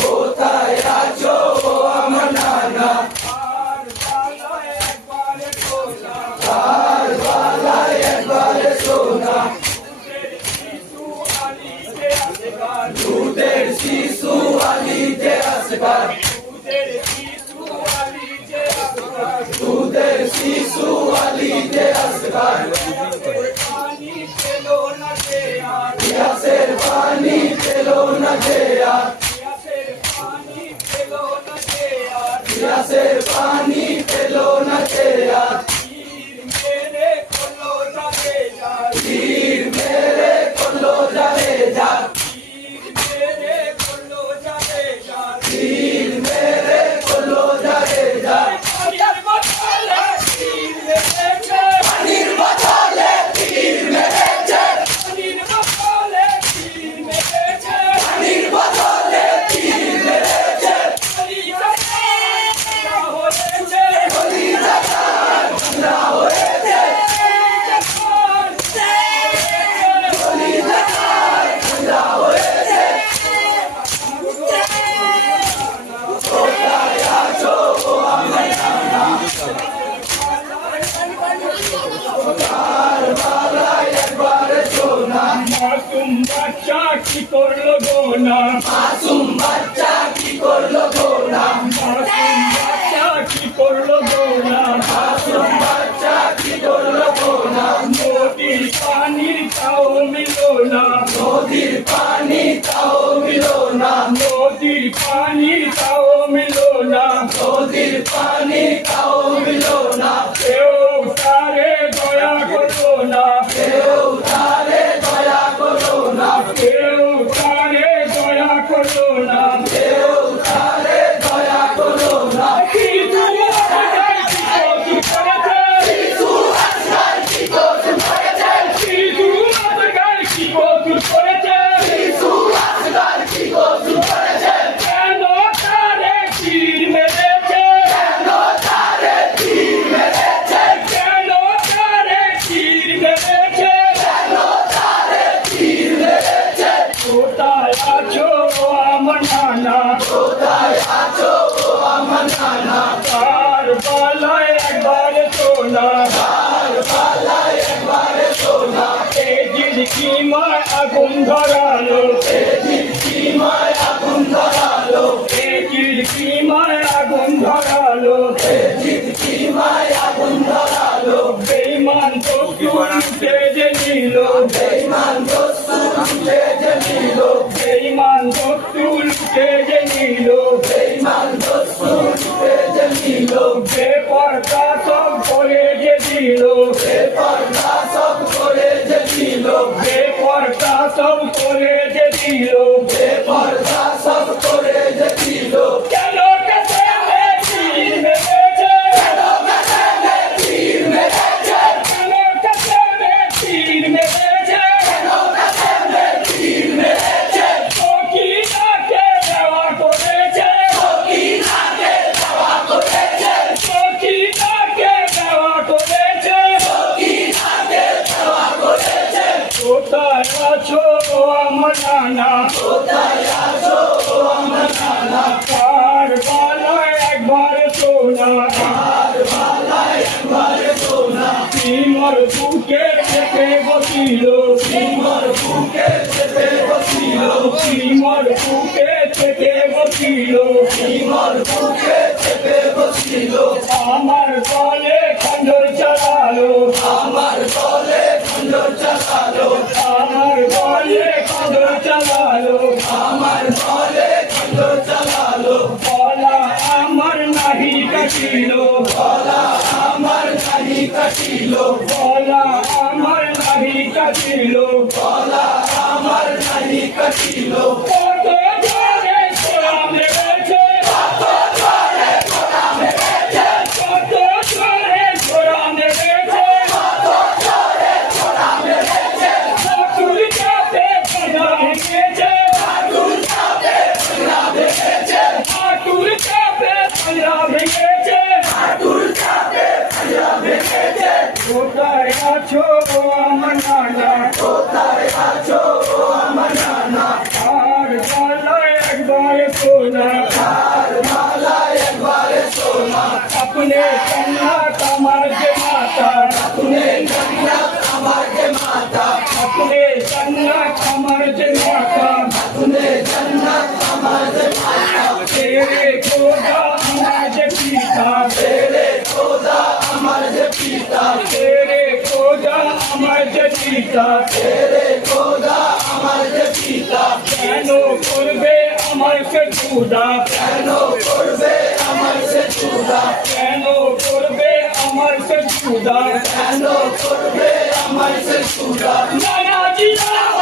কোথায় আছো আমার নানা তার বালায় একবারে সোনা দুধের শিশু আলিতে আসবার দুধের শিশু আলিতে আসবার পিয়াসের পানি পেলো না যে আর পিয়াসের পানি পেলো না যে আর তীর মেরে করলো যাবে যা তীর মেরে করলো যাবে যা পানির বদলে তীর মেরেছে পানির বদলে তীর মেরেছে কলিজাটার ঠান্ডা হয়েছে কলিজাটার ঠান্ডা হয়েছে কোথায় আছো আমার নানা তার বালায় একবারে সোনা মাসুম বাচ্চা কি করলো গোনা মাসুম বাচ্চা কি করলো গোনা মাসুম বাচ্চা কি করলো গোনা মাসুম বাচ্চা কি করলো গোনা নদীর পানির তাও মিলো না নদীর পানি তাও মিলো না নদীর পানি তাও মিলো না নদীর পানি তাও মিলো না কেউ তারে দয়া করলো না কেউ তারে দয়া করো না কেউ তারে দয়া করলো না কেউ তারে দয়া করো না কিছু করেছে কিছু আসগার কি করেছে কিছু আজকাল কি কসুর করেছে কিছু আসগার কি কসুর করেছে কেন তারে তীর মেরেছে কেন তারে তীর মেরেছে কেন তারে তীর মেরেছে কেন তারে তীর মেরেছে কোথায় আছো আমার নানা কোথায় আছো আমার নানা তার বালায় একবার সোনা তার পালায় একবারে সোনা এই জিন্দগি মায় আগুন ধরালো সীমায় আগুন ধরালো এই জিন্দগি মায় আগুন ধরালো সীমায় আগুন ধরালো বেঈমান বস্তুর তেজে নিল বেঈমান দস্যু যে নিল বেঈমান বস্তুর তেজে নিল বেঈমান দস্যু যে নিল বেপরদা সব করে যে দিল বেপরদা সব করে যে দিল বেপরদা সব করে যে দিল বেপরদা সব করে যে দিল কেন কাছে তীর মেরেছে কেন কাছে তীর মেরেছে কেন কাছে তীর মেরেছে কেন কাছে তীর মেরেছে সখীটাকে দেওয়া করেছে সখীনাকে দেওয়া করেছে সখীটাকে দেওয়া করেছে সখীনাকে দেওয়া করেছে কোথায় আছো আমার নানা কোথায় আছো আমার নানা তার বালায় একবার সোনা তার বালায় একবারে সোনা তিমর বুকে চেপে বসিল সিংহর বুকে চেপে বসিল তিমর বুকে চেপে বসিল সিংহর বুকে চেপে বসিল আমার গলে খঞ্জর চালালো আমার গলে খঞ্জর চালালো আমার গলে খঞ্জর চালালো আমার গলে খঞ্জর চালালো গলা আমার নাহি কাটিল গলা আমার নাহি কাটিল গলা আমার নাহি কাটিল গলা আমার নাহি কাটিল কত জোরে ছোড়া মেরেছে কত জোরে ঘোড়া মেরেছে কত জোরে ছোড়া মেরেছে কত জোরে ঘোড়া মেরেছে ঠাকুর চাপে পাঁজা ভেঙেছে আগুন চাপে পাঁজা ভেঙেছে ঠাকুর চাপে পাঁজা ভেঙেছে আগুন চাপে পাঁজা ভেঙেছে কোথায় আছো ও আমার নানা কোথায় আছো ও আমার নানা আর গলায় একবার সোনা তার মালায় একবারে সোনা अपने जन्नत अमर के माता अपने जन्नत আমার যে মাতা अपने जन्नत अमर के माता अपने जन्नत আমার যে মাতা तेरे खोदा अमर के पिता तेरे খোদা আমার যে পিতা तेरे खोदा अमर के पिता तेरे খোদা আমার যে পিতা কেন করবে আমার সে খুদা কেন করবে আমার সে চুদা কেন করবে আমার সে খুদা কেন করবে আমার সে চুদা নানা জিন্দাবাদ